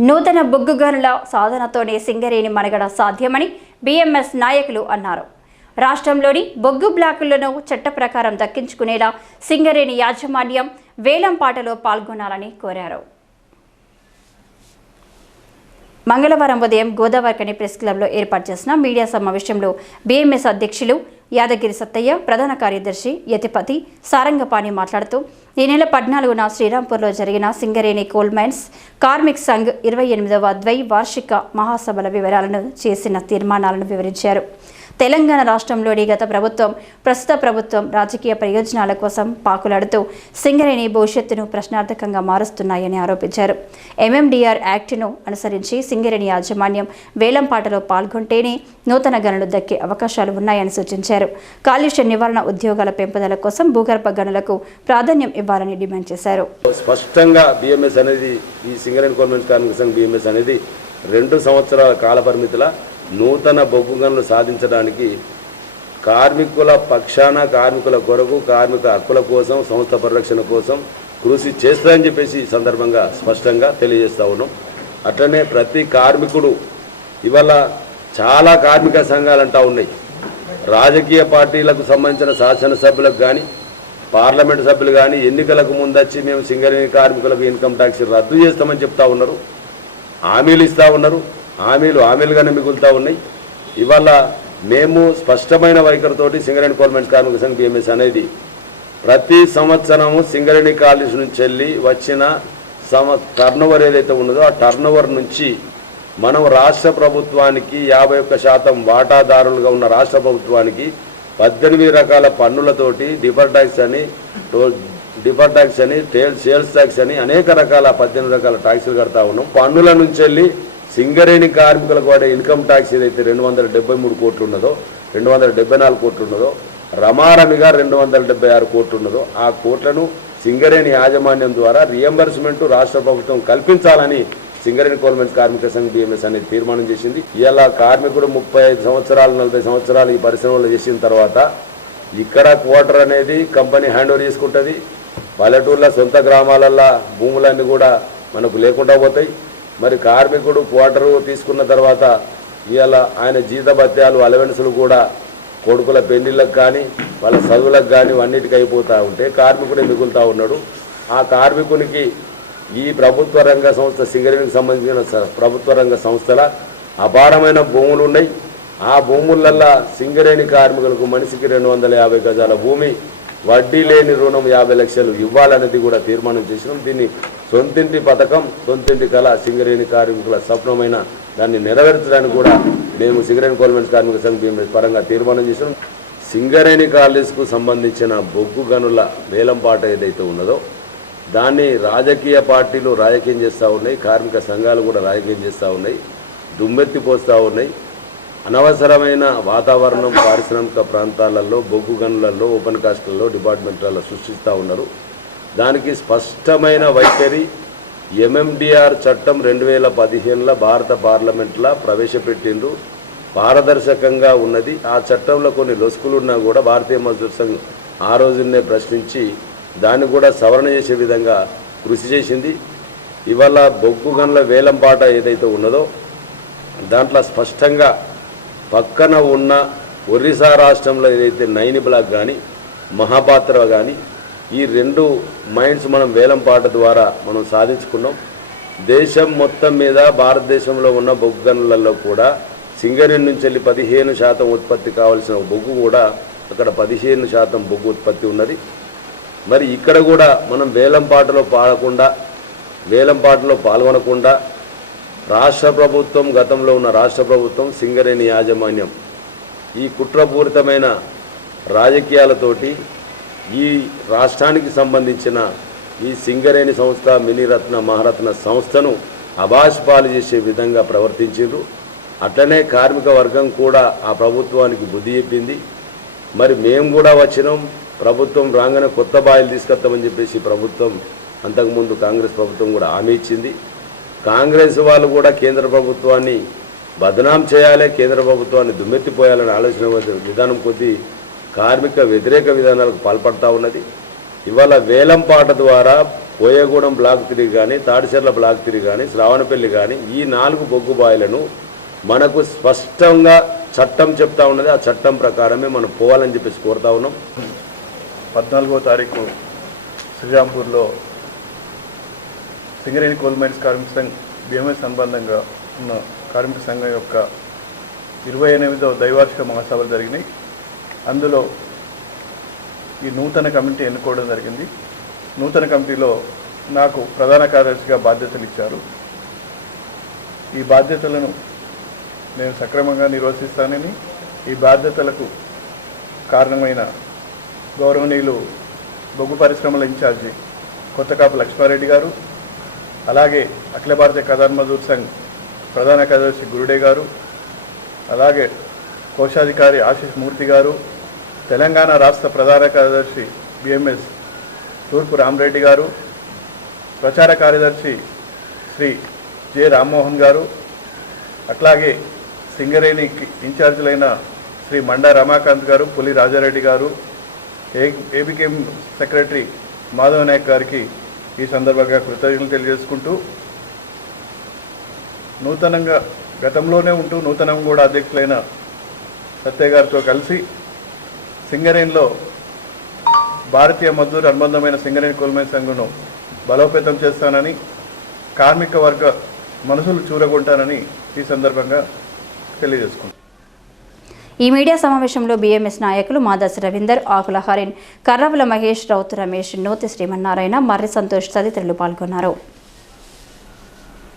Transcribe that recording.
నూతన బొగ్గు గనుల సాధనతోనే సింగరేణి మనగడ సాధ్యమని బీఎంఎస్ నాయకులు అన్నారు. రాష్ట్రంలోని బొగ్గు బ్లాకులను చట్ట ప్రకారం దక్కించుకునేలా సింగరేణి యాజమాన్యం వేలంపాటలో పాల్గొనాలని కోరారు. మంగళవారం ఉదయం గోదావరికని ప్రెస్ క్లబ్లో ఏర్పాటు చేసిన మీడియా సమావేశంలో బీఎంఎస్ అధ్యక్షులు యాదగిరి సత్తయ్య ప్రధాన కార్యదర్శి యతిపతి సారంగపాణి మాట్లాడుతూ ఈ నెల పద్నాలుగున శ్రీరాంపూర్లో జరిగిన సింగరేణి కోల్ మైన్స్ కార్మిక్ సంఘ్ ఇరవై ఎనిమిదవ ద్వై వార్షిక మహాసభల వివరాలను చేసిన తీర్మానాలను వివరించారు. తెలంగాణ రాష్ట్రంలోని గత ప్రభుత్వం ప్రస్తుత ప్రభుత్వం రాజకీయ ప్రయోజనాల కోసం పాకులాడుతూ సింగరేణి భవిష్యత్తును ప్రశ్నార్థకంగా మారుస్తున్నాయని ఆరోపించారు. ఎంఎండిఆర్ యాక్ట్ను అనుసరించి సింగరేణి యాజమాన్యం వేలంపాటలో పాల్గొంటేనే నూతన గనులు దక్కే అవకాశాలు ఉన్నాయని సూచించారు. కాలుష్య నివారణ ఉద్యోగాల పెంపుదల కోసం భూగర్భ గనులకు ప్రాధాన్యం ఇవ్వాలని డిమాండ్ చేశారు. స్పష్టంగా బిఎంఎస్ అనేది ఈ సింగరేణి గవర్నమెంట్ కార్మిక సంఘం బిఎంఎస్ అనేది రెండు సంవత్సరాల కాల పరిమితిల నూతన బొగ్గు సాధించడానికి కార్మికుల పక్షాన కార్మికుల కొరకు కార్మిక హక్కుల కోసం సంస్థ పరిరక్షణ కోసం కృషి చేస్తారని చెప్పేసి ఈ సందర్భంగా స్పష్టంగా తెలియజేస్తూ ఉన్నాం. అట్లనే ప్రతి కార్మికుడు ఇవాళ చాలా కార్మిక సంఘాలు అంటూ ఉన్నాయి. రాజకీయ పార్టీలకు సంబంధించిన శాసనసభ్యులకు కానీ పార్లమెంటు సభ్యులు కానీ ఎన్నికలకు ముందొచ్చి మేము సింగరేణి కార్మికులకు ఇన్కమ్ ట్యాక్స్ రద్దు చేస్తామని చెప్తా ఉన్నారు. హామీలు ఇస్తూ ఉన్నారు. హామీలు హామీలుగానే మిగులుతూ ఉన్నాయి. ఇవాళ మేము స్పష్టమైన వైఖరితోటి సింగరేణి కోల్మెంట్స్ కార్మిక సంఘ బిఎంఎస్ అనేది ప్రతి సంవత్సరము సింగరేణి కాలేజ్ నుంచి వెళ్ళి వచ్చిన సమ టర్నోవర్ ఏదైతే ఉన్నదో ఆ టర్నోవర్ నుంచి మనం రాష్ట్ర ప్రభుత్వానికి యాభై ఒక్క శాతం వాటాదారులుగా ఉన్న రాష్ట్ర ప్రభుత్వానికి పద్దెనిమిది రకాల పన్నులతోటి డిఫర్ ట్యాక్స్ అని డిఫర్ ట్యాక్స్ అని టేల్ సేల్స్ ట్యాక్స్ అని అనేక రకాల పద్దెనిమిది రకాల ట్యాక్సులు కడతా ఉన్నాం. పన్నుల నుంచి వెళ్ళి సింగరేణి కార్మికులకు వాడే ఇన్కమ్ ట్యాక్స్ ఏదైతే రెండు వందల డెబ్బై మూడు కోట్లు ఉన్నదో రెండు వందల డెబ్బై నాలుగు కోట్లు ఉన్నదో రమారమిగా రెండు వందల డెబ్బై ఆరు కోట్లు ఉన్నదో ఆ కోట్లను సింగరేణి యాజమాన్యం ద్వారా రియంబర్స్మెంట్ రాష్ట్ర ప్రభుత్వం కల్పించాలని సింగరేణి గవర్నమెంట్ కార్మిక సంఘం బిఎంఎస్ అనేది తీర్మానం చేసింది. ఇలా కార్మికుడు ముప్పై ఐదు సంవత్సరాలు నలభై సంవత్సరాలు ఈ పరిశ్రమలో చేసిన తర్వాత ఇక్కడ క్వార్టర్ అనేది కంపెనీ హ్యాండ్ ఓవర్ చేసుకుంటుంది. పల్లెటూర్ల సొంత గ్రామాలల్లో భూములన్నీ కూడా మనకు లేకుండా పోతాయి. మరి కార్మికుడు క్వార్టరు తీసుకున్న తర్వాత ఇవాళ ఆయన జీతభత్యాలు అలవెన్సులు కూడా కొడుకుల పెళ్ళిళ్ళకు కానీ వాళ్ళ చదువులకు కానీ అన్నిటికీ అయిపోతూ ఉంటే కార్మికుడే మిగులుతూ ఉన్నాడు. ఆ కార్మికునికి ఈ ప్రభుత్వ రంగ సంస్థ సింగరేణికి సంబంధించిన ప్రభుత్వ రంగ సంస్థల అపారమైన భూములు ఉన్నాయి. ఆ భూములల్లా సింగరేణి కార్మికులకు మనిషికి రెండు వందల యాభై గజాల భూమి వడ్డీ లేని రుణం యాభై లక్షలు ఇవ్వాలనేది కూడా తీర్మానం చేసినాం. దీన్ని సొంతింటి పథకం సొంతింటి కళ సింగరేణి కార్మికుల స్వప్నమైన దాన్ని నెరవేర్చడానికి కూడా మేము సింగరేణి గవర్నమెంట్ కార్మిక సంఘం పరంగా తీర్మానం చేసినాం. సింగరేణి కాలేజ్కు సంబంధించిన బొగ్గు గనుల వేలంపాట ఏదైతే ఉన్నదో దాన్ని రాజకీయ పార్టీలు రాజకీయం చేస్తూ ఉన్నాయి కార్మిక సంఘాలు కూడా రాజకీయం చేస్తూ ఉన్నాయి దుమ్మెత్తి పోస్తూ ఉన్నాయి. అనవసరమైన వాతావరణం పారిశ్రామిక ప్రాంతాలలో బొగ్గు గనులలో ఓపెన్ కాస్ట్లలో డిపార్ట్మెంట్లలో సృష్టిస్తూ ఉన్నారు. దానికి స్పష్టమైన వైఖరి ఎంఎండిఆర్ చట్టం రెండు వేల పదిహేనులో భారత పార్లమెంట్లో ప్రవేశపెట్టిండ్రు. పారదర్శకంగా ఉన్నది. ఆ చట్టంలో కొన్ని లొసుకులున్నా కూడా భారతీయ మజ్దూర్ సంఘ్ ఆ రోజునే ప్రశ్నించి దాన్ని కూడా సవరణ చేసే విధంగా కృషి చేసింది. ఇవాళ బొగ్గు గనుల వేలంపాట ఏదైతే ఉన్నదో దాంట్లో స్పష్టంగా పక్కన ఉన్న ఒరిస్సా రాష్ట్రంలో ఏదైతే నైని బ్లాక్ కానీ మహాపాత్ర కానీ ఈ రెండు మైండ్స్ మనం వేలంపాట ద్వారా మనం సాధించుకున్నాం. దేశం మొత్తం మీద భారతదేశంలో ఉన్న బొగ్గు గనులలో కూడా సింగరేణి నుంచి వెళ్ళి పదిహేను శాతం ఉత్పత్తి కావాల్సిన బొగ్గు కూడా అక్కడ పదిహేను శాతం బొగ్గు ఉత్పత్తి ఉన్నది. మరి ఇక్కడ కూడా మనం వేలంపాటలో పాడకుండా వేలంపాటలో పాల్గొనకుండా రాష్ట్ర ప్రభుత్వం గతంలో ఉన్న రాష్ట్ర ప్రభుత్వం సింగరేణి యాజమాన్యం ఈ కుట్రపూరితమైన రాజకీయాలతోటి ఈ రాష్ట్రానికి సంబంధించిన ఈ సింగరేణి సంస్థ మినిరత్న మహారత్న సంస్థను అభాష్పాలు చేసే విధంగా ప్రవర్తించారు అట్లనే కార్మిక వర్గం కూడా ఆ ప్రభుత్వానికి బుద్ధి చెప్పింది. మరి మేము కూడా వచ్చినాం. ప్రభుత్వం రాగానే కొత్త బాయిలు తీసుకొస్తామని చెప్పేసి ప్రభుత్వం అంతకుముందు కాంగ్రెస్ ప్రభుత్వం కూడా హామీ ఇచ్చింది. కాంగ్రెస్ వాళ్ళు కూడా కేంద్ర ప్రభుత్వాన్ని బదనాం చేయాలి కేంద్ర ప్రభుత్వాన్ని దుమ్మెత్తిపోయాలని ఆలోచన విధానం కొద్దీ కార్మిక వ్యతిరేక విధానాలకు పాల్పడతా ఉన్నది. ఇవాళ వేలంపాట ద్వారా పోయగూడెం బ్లాక్ తిరిగి కానీ తాడిచెర్ల బ్లాక్ తిరిగి కానీ శ్రావణపల్లి కానీ ఈ నాలుగు బొగ్గు బాయిలను మనకు స్పష్టంగా చట్టం చెప్తా ఉన్నది. ఆ చట్టం ప్రకారమే మనం పోవాలని చెప్పేసి కోరుతా ఉన్నాం. పద్నాలుగో తారీఖు శ్రీరాంపూర్లో సింగరేణి కోల్ మైన్స్ కార్మిక సంఘ్ బీఎంఎస్ సంబంధంగా ఉన్న కార్మిక సంఘం యొక్క ఇరవై ఎనిమిదవ ద్వైవార్షిక మహాసభలు జరిగినాయి. అందులో ఈ నూతన కమిటీ ఎన్నుకోవడం జరిగింది. నూతన కమిటీలో నాకు ప్రధాన కార్యదర్శిగా బాధ్యతలు ఇచ్చారు. ఈ బాధ్యతలను నేను సక్రమంగా నిర్వహిస్తానని ఈ బాధ్యతలకు కారణమైన గౌరవనీయులు బొగ్గు పరిశ్రమల ఇన్ఛార్జి కొత్తకాపు లక్ష్మారెడ్డి గారు అలాగే అఖిల భారతీయ కథాన్ మజూర్ సంఘ్ ప్రధాన కార్యదర్శి గురుడే గారు అలాగే కోశాధికారి ఆశిష్ మూర్తి గారు తెలంగాణ రాష్ట్ర ప్రధాన కార్యదర్శి బిఎంఎస్ తూర్పు రామరెడ్డి గారు ప్రచార కార్యదర్శి శ్రీ జె రామ్మోహన్ గారు అట్లాగే సింగరేణి ఇన్ఛార్జీలైన శ్రీ మండా రమాకాంత్ గారు పులి రాజారెడ్డి గారు A ABKM secretary Madhav Nayak గారికి ఈ సందర్భంగా కృతజ్ఞతలు తెలియజేసుకుంటూ నూతనంగా గతంలోనే ఉంటూ నూతనంగా కూడా అధ్యక్షులైన సత్య గారితో కలిసి సింగరేణిలో భారతీయ మజ్దూర్ అనుబంధమైన సింగరేణి కోల్మై సంఘును బలోపేతం చేస్తానని కార్మిక వర్గ మనసులు చూరగొంటానని ఈ సందర్భంగా తెలియజేసుకుంటాను ఈ మీడియా సమావేశంలో బీఎంఎస్ నాయకులు మాదాసి రవీందర్ ఆకుల హరిన్ కర్రవుల మహేష్ రౌత్ రమేష్ నూతి శ్రీమన్నారాయణ మర్రి సంతోష్ తదితరులు పాల్గొన్నారు.